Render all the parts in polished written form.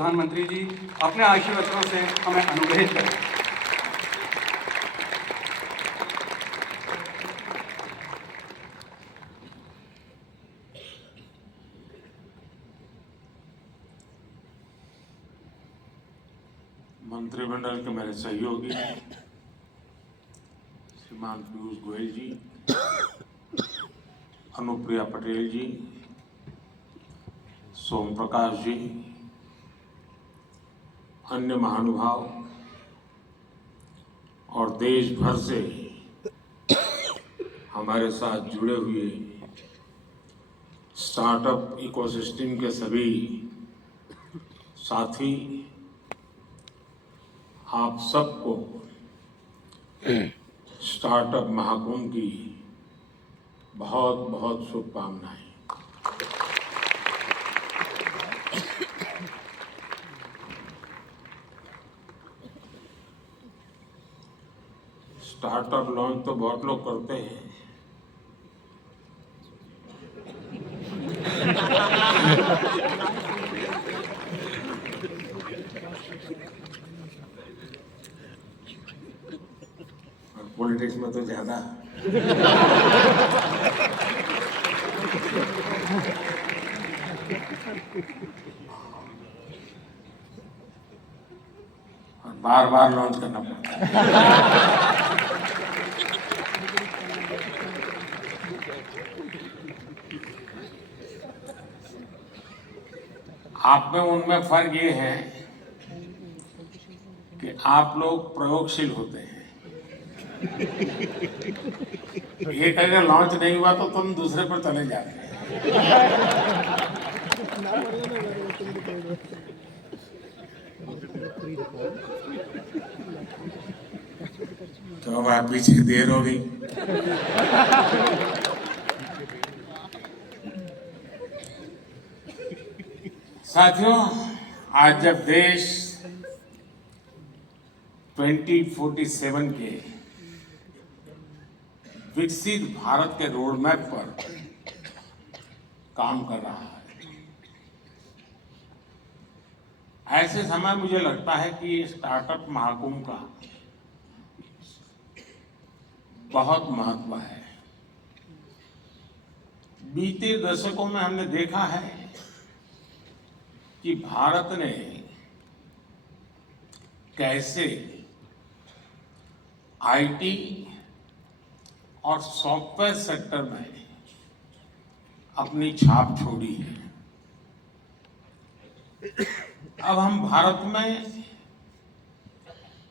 प्रधानमंत्री जी अपने आशीर्वचनों से हमें अनुग्रहित करें। मंत्रिमंडल के मेरे सहयोगी श्रीमान पीयूष गोयल जी, अनुप्रिया पटेल जी, सोम प्रकाश जी, अन्य महानुभाव और देश भर से हमारे साथ जुड़े हुए स्टार्टअप इकोसिस्टम के सभी साथी, आप सबको स्टार्टअप महाकुंभ की बहुत बहुत शुभकामनाएं। स्टार्टअप लॉन्च तो बहुत लोग करते हैं, और पॉलिटिक्स में तो ज्यादा। और बार बार लॉन्च करना पड़ता है। आप में उनमें फर्क ये है कि आप लोग प्रयोगशील होते हैं। एक अगर लॉन्च नहीं हुआ तो तुम दूसरे पर चले जाते हैं। तो अब आप पीछे देर हो गई। साथियों, आज जब देश 2047 के विकसित भारत के रोड मैप पर काम कर रहा है, ऐसे समय मुझे लगता है कि स्टार्टअप महाकुंभ का बहुत महत्व है। बीते दशकों में हमने देखा है कि भारत ने कैसे आईटी और सॉफ्टवेयर सेक्टर में अपनी छाप छोड़ी है। अब हम भारत में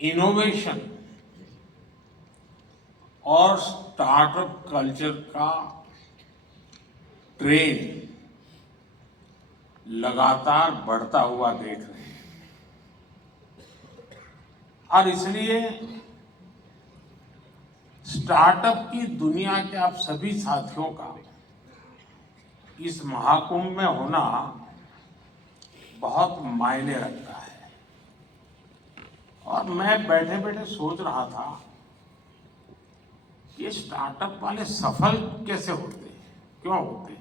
इनोवेशन और स्टार्टअप कल्चर का ट्रेंड लगातार बढ़ता हुआ देख रहे हैं, और इसलिए स्टार्टअप की दुनिया के आप सभी साथियों का इस महाकुंभ में होना बहुत मायने रखता है। और मैं बैठे बैठे सोच रहा था कि स्टार्टअप वाले सफल कैसे होते हैं, क्यों होते हैं,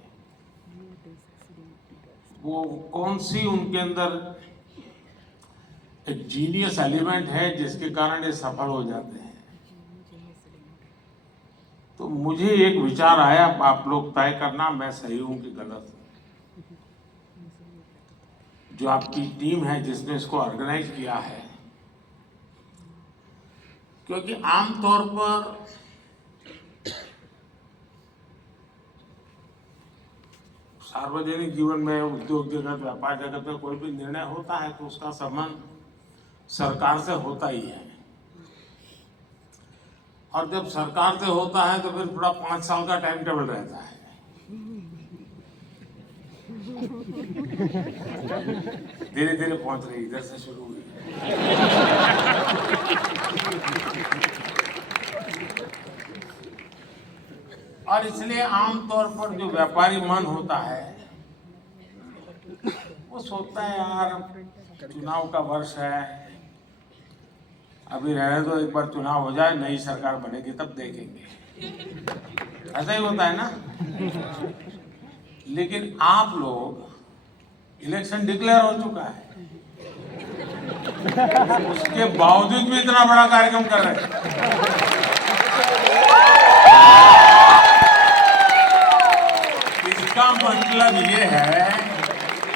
वो कौन सी उनके अंदर एक जीनियस एलिमेंट है जिसके कारण ये सफल हो जाते हैं। तो मुझे एक विचार आया, आप लोग तय करना मैं सही हूं कि गलत हूं। जो आपकी टीम है जिसने इसको ऑर्गेनाइज किया है, क्योंकि आमतौर पर सार्वजनिक जीवन में, उद्योग जगत, व्यापार जगत में कोई भी निर्णय होता है तो उसका संबंध सरकार से होता ही है, और जब सरकार से होता है तो फिर थोड़ा 5 साल का टाइम टेबल रहता है। धीरे धीरे पहुंच रही, इधर से शुरू हुई। और इसलिए आमतौर पर जो व्यापारी मन होता है वो सोचता है, यार चुनाव का वर्ष है, अभी रहने दो, एक बार चुनाव हो जाए, नई सरकार बनेगी तब देखेंगे। ऐसा ही होता है ना। लेकिन आप लोग, इलेक्शन डिक्लेयर हो चुका है, उसके बावजूद भी इतना बड़ा कार्यक्रम कर रहे हैं। इसका मतलब ये है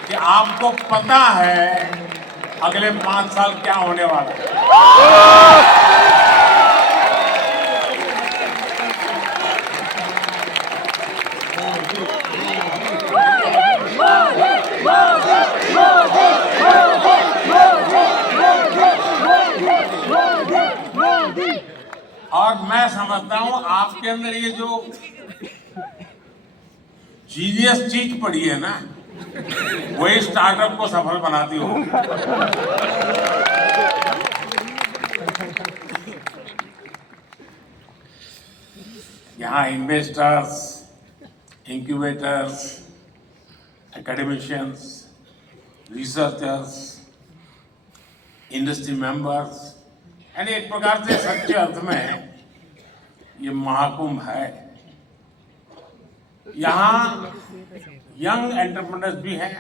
कि आपको पता है अगले 5 साल क्या होने वाला है। और मैं समझता हूं आपके अंदर ये जो जीनियस चीज पड़ी है ना, वही स्टार्टअप को सफल बनाती हो। यहाँ investors, incubators, academicians, researchers, industry members, यानी एक प्रकार से सच्चे अर्थ में ये महाकुंभ है। यहाँ यंग एंटरप्रेन्योर्स भी हैं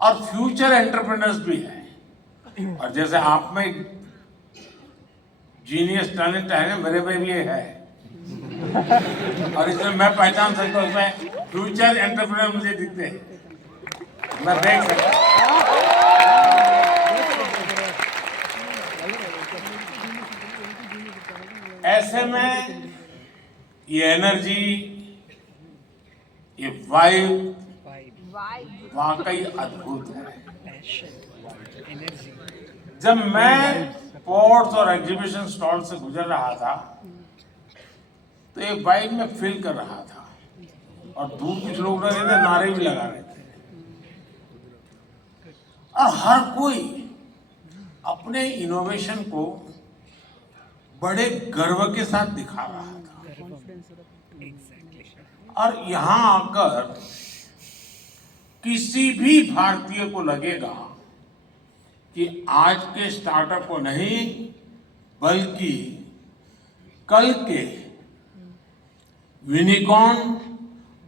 और फ्यूचर एंटरप्रेन्योर्स भी हैं। और जैसे आप में जीनियस टैलेंट है, मेरे में भी है, और इसमें मैं पहचान सकता हूँ, उसमें फ्यूचर एंटरप्रेन्योर मुझे दिखते हैं, मैं देख सकता हूँ। ऐसे में ये एनर्जी, ये वाइब वाकई अद्भुत है। जब मैं पोर्ट्स और एग्जीबिशन स्टॉल से गुजर रहा था तो ये वाइब में फील कर रहा था, और दूर कुछ लोग रहे थे, नारे भी लगा रहे थे, और हर कोई अपने इनोवेशन को बड़े गर्व के साथ दिखा रहा था। और यहां आकर किसी भी भारतीय को लगेगा कि आज के स्टार्टअप को नहीं, बल्कि कल के यूनिकॉर्न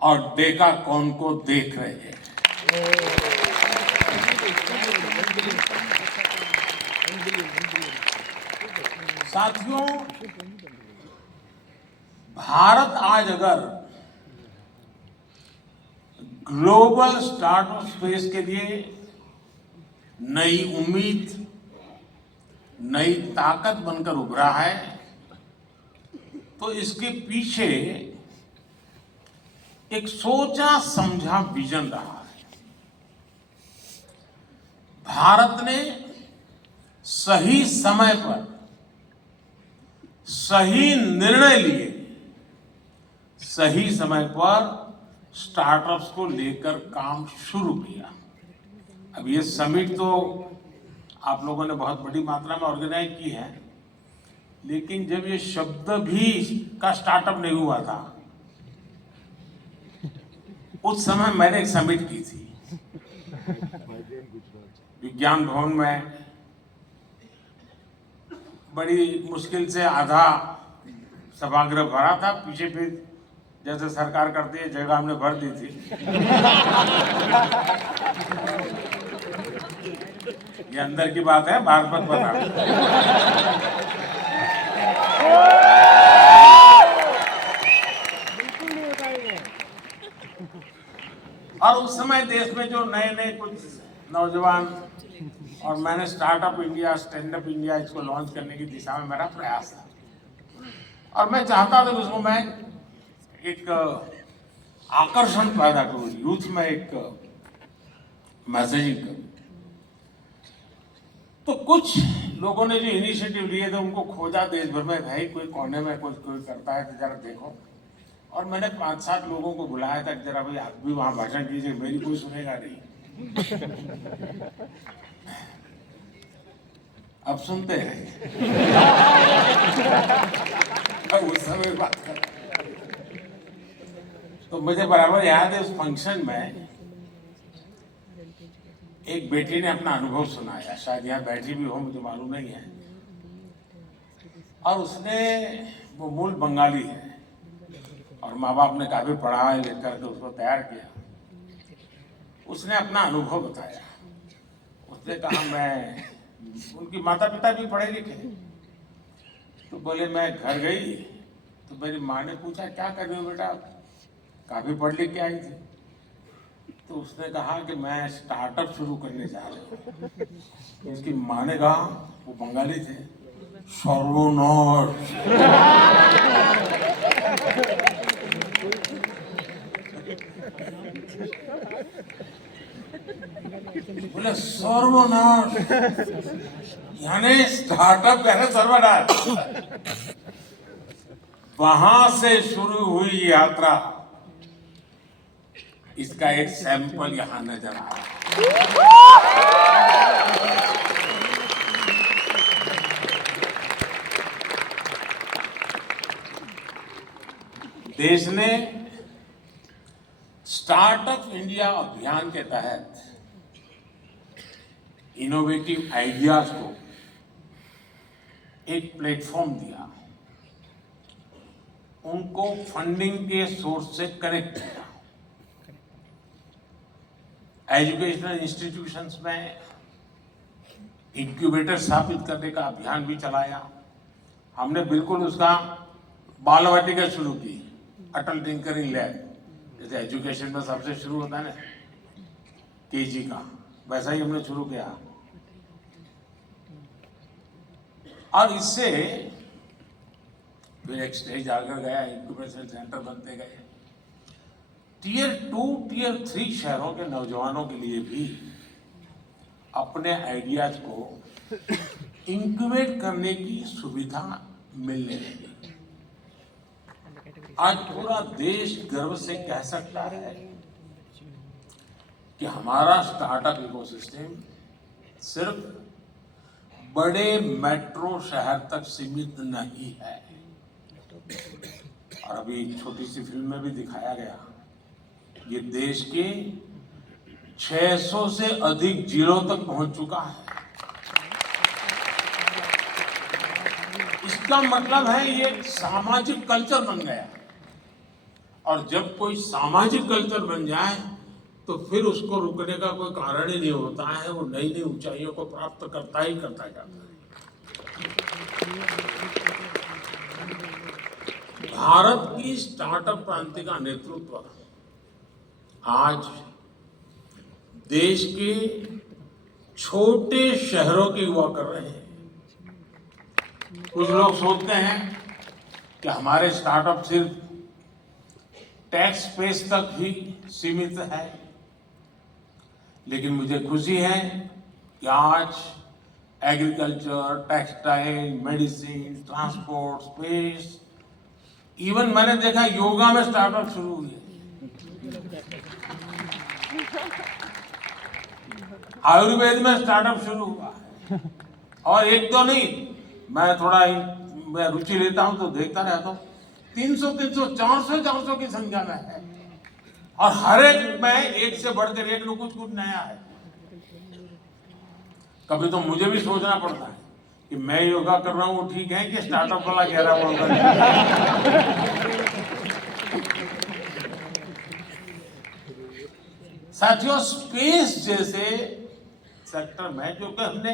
और डेकाकॉर्न को देख रहे हैं। साथियों, भारत आज अगर ग्लोबल स्टार्टअप स्पेस के लिए नई उम्मीद, नई ताकत बनकर उभरा है, तो इसके पीछे एक सोचा समझा विजन रहा है। भारत ने सही समय पर सही निर्णय लिए, सही समय पर स्टार्टअप्स को लेकर काम शुरू किया। अब ये समिट तो आप लोगों ने बहुत बड़ी मात्रा में ऑर्गेनाइज की है, लेकिन जब ये शब्द भी का स्टार्टअप नहीं हुआ था, उस समय मैंने एक समिट की थी विज्ञान भवन में। बड़ी मुश्किल से आधा सभागृह भरा था, पीछे फिर जैसे सरकार करती है जगह हमने भर दी थी। ये अंदर की बात है, बाहर मत बता। और उस समय देश में जो नए नए कुछ नौजवान, और मैंने startup India, stand up India इसको लॉन्च करने की दिशा में मेरा प्रयास था, और मैं चाहता था कि उसको मैं एक आकर्षण पैदा करूं, यूथ में एक मैसेजिंग करूं। तो कुछ लोगों ने जो इनिशिएटिव लिए थे उनको खोजा देश भर में, भाई कोई कोने में कोई करता है तो जरा देखो। और मैंने 5-7 लोगों को बुलाया था कि जरा भाई आप भी वहां भाषण कीजिए, मेरी कोई सुनेगा नहीं। अब सुनते हैं। उस समय बात कर, तो मुझे बराबर याद है उस फंक्शन में एक बेटी ने अपना अनुभव सुनाया, शायद यहाँ बैठी भी हो, मुझे मालूम नहीं है। और उसने, वो मूल बंगाली है और माँ बाप ने काफी पढ़ा लिख करके उसको तैयार किया। उसने अपना अनुभव बताया। उसने कहा, मैं उनकी माता पिता भी पढ़े लिखे। तो बोले मैं घर गई तो मेरी माँ ने पूछा क्या कर रही हो बेटा, काफी पढ़ लिख के आई थी। तो उसने कहा कि मैं स्टार्टअप शुरू करने जा रही हूँ। उसकी माँ ने कहा, वो बंगाली थे, सर्वनाश। बोले सर्वनाश यानी स्टार्टअप यानी सर्वनाश। वहां से शुरू हुई यात्रा, इसका एक सैंपल यहां नजर आ रहा है। देश ने स्टार्टअप इंडिया अभियान के तहत इनोवेटिव आइडियाज को एक प्लेटफॉर्म दिया, उनको फंडिंग के सोर्स से कनेक्ट किया। एजुकेशनल इंस्टीट्यूशंस में इंक्यूबेटर स्थापित करने का अभियान भी चलाया। हमने बिल्कुल उसका बालवाटिका शुरू की, अटल टिंकरिंग लैब, जैसे एजुकेशन में सबसे शुरू होता है ना केजी का, वैसा ही हमने शुरू किया। और इससे फिर एक स्टेज आकर गया, इंक्यूबेशन सेंटर बनते गए। टियर 2, टियर 3 शहरों के नौजवानों के लिए भी अपने आइडियाज को इंक्यूबेट करने की सुविधा मिलने लगी। आज पूरा देश गर्व से कह सकता है कि हमारा स्टार्टअप इकोसिस्टम सिर्फ बड़े मेट्रो शहर तक सीमित नहीं है। और अभी एक छोटी सी फिल्म में भी दिखाया गया, ये देश के 600 से अधिक जिलों तक पहुंच चुका है। इसका मतलब है ये सामाजिक कल्चर बन गया। और जब कोई सामाजिक कल्चर बन जाए तो फिर उसको रुकने का कोई कारण ही नहीं होता है, वो नई नई ऊंचाइयों को प्राप्त करता ही करता जाता है। भारत की स्टार्टअप क्रांति का नेतृत्व आज देश के छोटे शहरों के युवा कर रहे हैं। कुछ लोग सोचते हैं कि हमारे स्टार्टअप सिर्फ टैक्स स्पेस तक ही सीमित है, लेकिन मुझे खुशी है कि आज agriculture, textile, medicine, transport, space, even मैंने देखा योगा में स्टार्टअप शुरू हुए। आयुर्वेद में स्टार्टअप शुरू हुआ है। और एक तो नहीं, मैं थोड़ा मैं रुचि लेता हूं तो देखता रहता हूं, 300, 400 की संख्या में है। और हर एक में एक से बढ़कर एक कुछ नया है। कभी तो मुझे भी सोचना पड़ता है कि मैं योगा कर रहा हूं वो ठीक है कि स्टार्टअप वाला कह रहा हूं। साथियों, स्पेस जैसे सेक्टर में जो कि हमने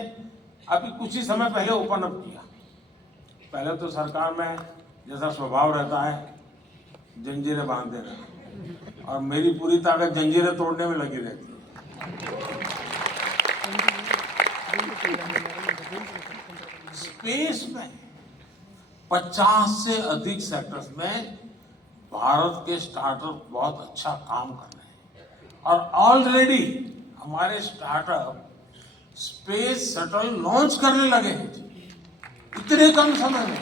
अभी कुछ ही समय पहले ओपन अप किया। पहले तो सरकार में जैसा स्वभाव रहता है जंजीरें बांध देना, और मेरी पूरी ताकत जंजीरें तोड़ने में लगी रहती है। स्पेस में 50 से अधिक सेक्टर्स में भारत के स्टार्टअप बहुत अच्छा काम कर रहे हैं। और ऑलरेडी हमारे स्टार्टअप स्पेस शटल लॉन्च करने लगे हैं इतने कम समय में।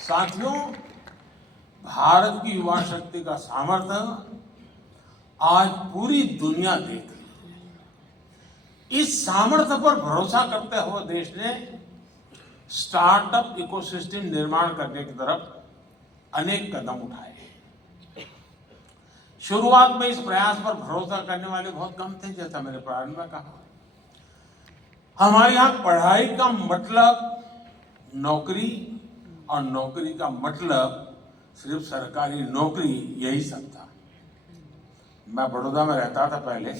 साथियों, भारत की युवा शक्ति का सामर्थ्य आज पूरी दुनिया देख रही है। इस सामर्थ्य पर भरोसा करते हुए देश ने स्टार्टअप इकोसिस्टम निर्माण करने की तरफ अनेक कदम उठाए। शुरुआत में इस प्रयास पर भरोसा करने वाले बहुत कम थे। जैसा मैंने प्रारंभ में कहा, हमारे यहाँ पढ़ाई का मतलब नौकरी और नौकरी का मतलब सिर्फ सरकारी नौकरी, यही सब था। मैं बड़ौदा में रहता था पहले,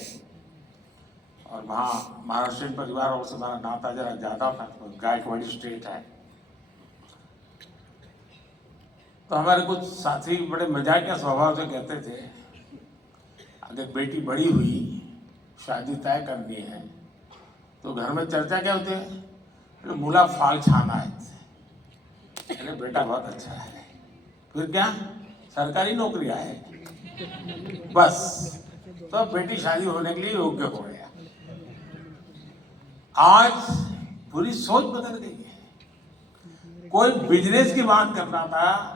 और वहाँ महाराष्ट्रीयन परिवारों से हमारा नाता जरा ज़्यादा था, तो गायकवाड़ी स्टेट है। तो हमारे कुछ साथी बड़े मजाकिया स्वभाव से कहते थे, अगर बेटी बड़ी हुई, शादी तय करनी है, तो घर में चर्चा क्या होती है? मुला फाल छाना है। अरे बेटा बहुत अच्छा है, फिर क्या? सरकारी नौकरी है बस, तो बेटी शादी होने के लिए योग्य हो गया। आज पूरी सोच बदल गई है। कोई बिजनेस की बात करना था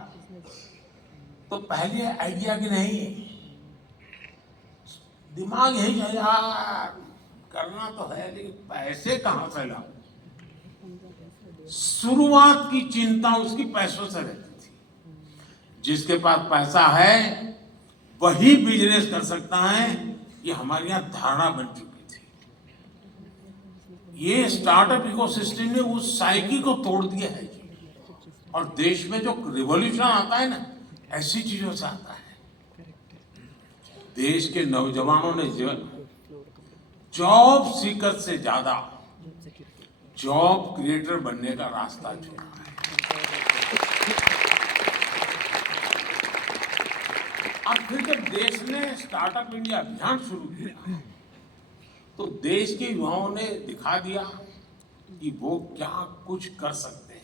तो पहले आइडिया की नहीं, दिमाग यही है यार, करना तो है लेकिन पैसे कहां से लाऊं। शुरुआत की चिंता उसकी पैसों से रहती थी। जिसके पास पैसा है वही बिजनेस कर सकता है, ये हमारे यहां धारणा बन चुकी थी। ये स्टार्टअप इकोसिस्टम ने उस साइकिल को तोड़ दिया है जी। और देश में जो रिवॉल्यूशन आता है ना, ऐसी चीजों से आता है। देश के नौजवानों ने जॉब सीकर से ज्यादा जॉब क्रिएटर बनने का रास्ता चुना है। अब फिर जब देश ने स्टार्टअप इंडिया अभियान शुरू किया तो देश के युवाओं ने दिखा दिया कि वो क्या कुछ कर सकते हैं।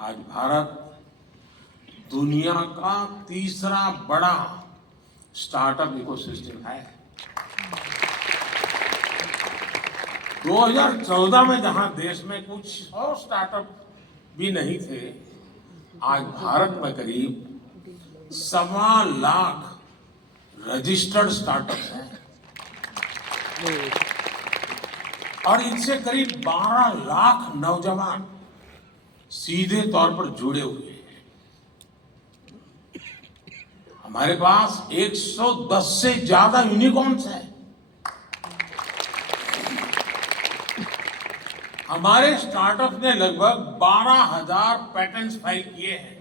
आज भारत दुनिया का तीसरा बड़ा स्टार्टअप इकोसिस्टम है। 2014 में जहां देश में कुछ और स्टार्टअप भी नहीं थे, आज भारत में करीब 1.25 लाख रजिस्टर्ड स्टार्टअप हैं और इनसे करीब 12 लाख नौजवान सीधे तौर पर जुड़े हुए हैं। हमारे पास 110 से ज्यादा यूनिकॉर्न्स हैं। हमारे स्टार्टअप ने लगभग 12,000 पैटेंट्स फाइल किए हैं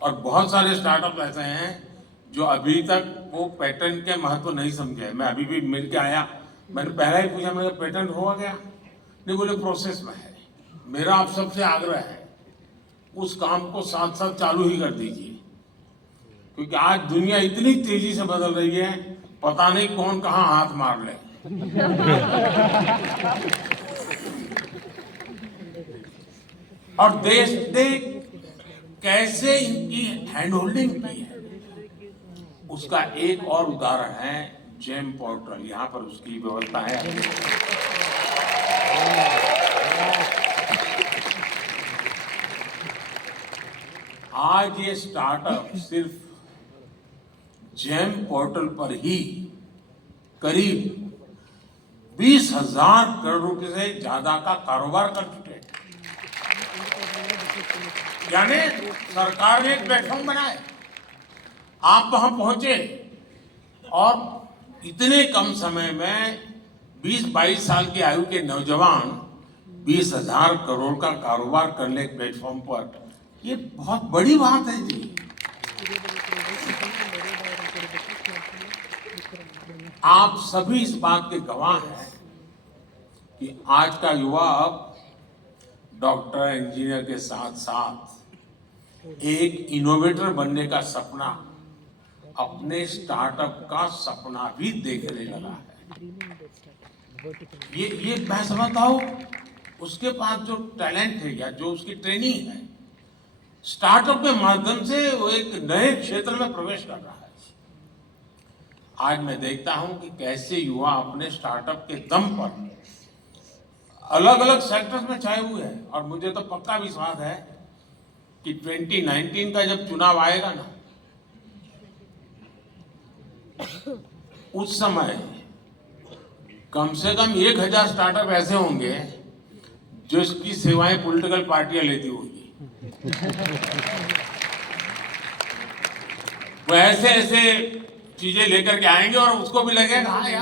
और बहुत सारे स्टार्टअप ऐसे हैं जो अभी तक वो पेटेंट के महत्व नहीं समझे। मैं अभी भी मिल के आया, मैंने पहला ही पूछा, मेरा पेटेंट हुआ गया? नहीं, बोले प्रोसेस में है। मेरा आप सबसे आग्रह है उस काम को साथ साथ चालू ही कर दीजिए, क्योंकि आज दुनिया इतनी तेजी से बदल रही है, पता नहीं कौन कहां हाथ मार ले। और देश ने कैसे इनकी हैंड होल्डिंग की है, उसका एक और उदाहरण है जेम पोर्टल। यहां पर उसकी व्यवस्था है। आज ये स्टार्टअप सिर्फ जेम पोर्टल पर ही करीब 20,000 करोड़ रुपए से ज्यादा का कारोबार कर चुके हैं। यानी सरकार ने एक प्लेटफॉर्म बनाया, आप वहां पहुंचे और इतने कम समय में 20-22 साल की आयु के नौजवान 20,000 करोड़ का कारोबार कर ले एक प्लेटफॉर्म पर, ये बहुत बड़ी बात है जी। आप सभी इस बात के गवाह हैं कि आज का युवा अब डॉक्टर, इंजीनियर के साथ साथ एक इनोवेटर बनने का सपना, अपने स्टार्टअप का सपना भी देखने लगा है। ये मैं समझता हूं उसके पास जो टैलेंट है या जो उसकी ट्रेनिंग है, स्टार्टअप के माध्यम से वो एक नए क्षेत्र में प्रवेश कर रहा है। आज मैं देखता हूं कि कैसे युवा अपने स्टार्टअप के दम पर अलग अलग सेक्टर्स में छाए हुए हैं। और मुझे तो पक्का विश्वास है कि 2019 का जब चुनाव आएगा ना, उस समय कम से कम 1,000 स्टार्टअप ऐसे होंगे जो इसकी सेवाएं पॉलिटिकल पार्टियां लेती होगी। वो ऐसे ऐसे चीजें लेकर के आएंगे और उसको भी लगेगा हाँ यार